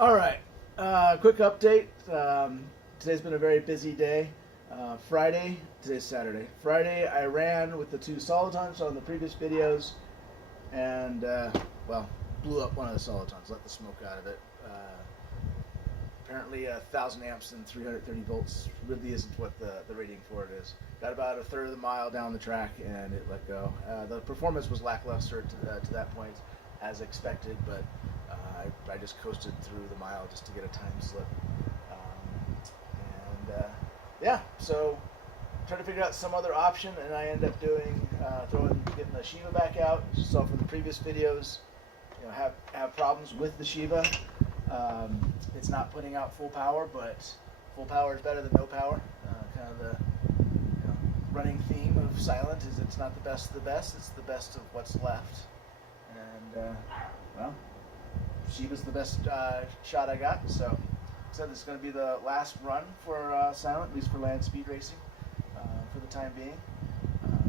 All right, quick update. Today's been a very busy day. Today's Saturday. Friday, I ran with the two solitons on the previous videos, and well, blew up one of the solitons, let the smoke out of it. Apparently, 1,000 amps and 330 volts really isn't what the rating for it is. Got about a third of the mile down the track, and it let go. The performance was lackluster to that point, as expected, but I just coasted through the mile just to get a time slip. Yeah, so trying to figure out some other option, and I end up getting the Shiva back out. As you saw from the previous videos, have problems with the Shiva. It's not putting out full power, but full power is better than no power. Kind of the running theme of Sylent is it's not the best of the best, it's the best of what's left. And well, Shiva's the best shot I got, so said this is going to be the last run for Sylent, at least for land speed racing, for the time being.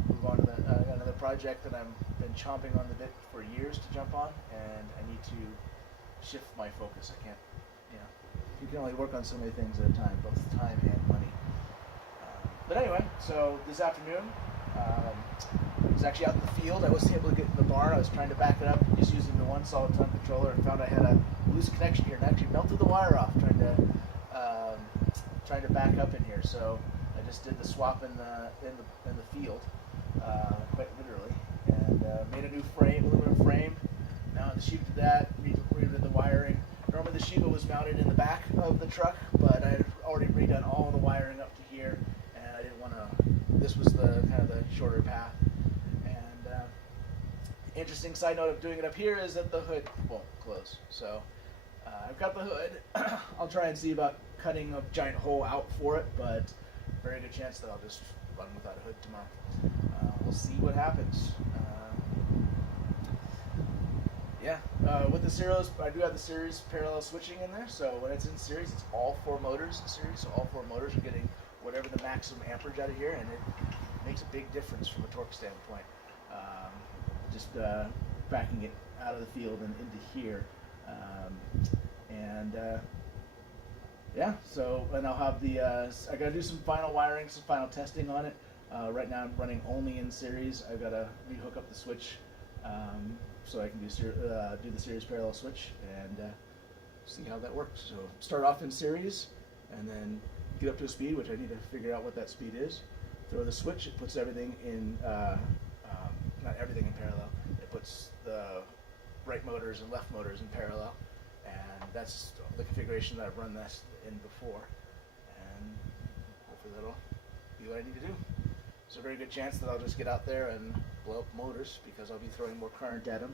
Move on to another project that I've been chomping on the bit for years to jump on, and I need to shift my focus. I can't, you can only work on so many things at a time, both time and money. But anyway, so this afternoon, I was actually out in the field. I wasn't able to get in the barn. I was trying to back it up just using the one solid ton controller, and found I had a loose connection here, and actually melted the wire off trying to back up in here. So I just did the swap in the field, quite literally, and made a new aluminum frame. Now the Shiva did that, redid the wiring. Normally the Shiva was mounted in the back of the truck, but I had already redone all the wiring up to here, and I didn't want to. This was the kind of the shorter path. And interesting side note of doing it up here is that the hood won't close. So I've got the hood. I'll try and see about cutting a giant hole out for it, but very good chance that I'll just run without a hood tomorrow. We'll see what happens. With the series, I do have the series parallel switching in there, so when it's in series, it's all four motors in series, so all four motors are getting whatever the maximum amperage out of here, and it makes a big difference from a torque standpoint. Just backing it out of the field and into here. And I'll have I gotta do some final wiring, some final testing on it. Right now I'm running only in series. I've gotta rehook up the switch so I can do the series parallel switch and see how that works. So start off in series and then get up to a speed, which I need to figure out what that speed is. Throw the switch, it puts everything in, not everything in parallel, it puts the right motors and left motors in parallel, and that's the configuration that I've run this in before, and hopefully that'll be what I need to do. There's a very good chance that I'll just get out there and blow up motors because I'll be throwing more current at them.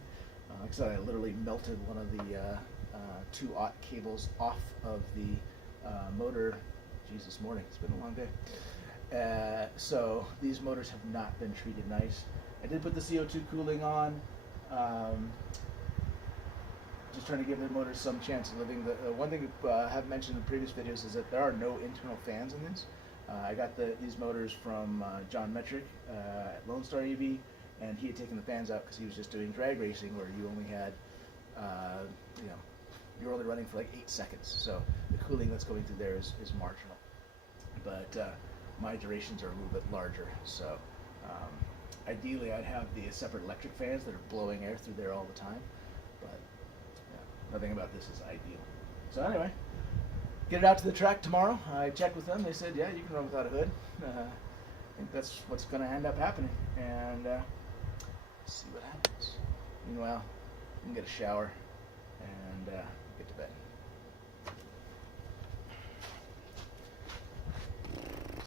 Like I said, I literally melted one of the 2-aught cables off of the motor this morning. It's been a long day. So these motors have not been treated nice. I did put the CO2 cooling on, just trying to give the motors some chance of living. The one thing I have mentioned in previous videos is that there are no internal fans in this. I got these motors from John Metric at Lone Star EV, and he had taken the fans out because he was just doing drag racing where you only had, you're only running for like 8 seconds. So the cooling that's going through there is marginal. But my durations are a little bit larger. So ideally I'd have the separate electric fans that are blowing air through there all the time. But nothing about this is ideal. So anyway, get it out to the track tomorrow. I checked with them. They said, yeah, you can run without a hood. I think that's what's going to end up happening. And see what happens. Meanwhile, I can get a shower and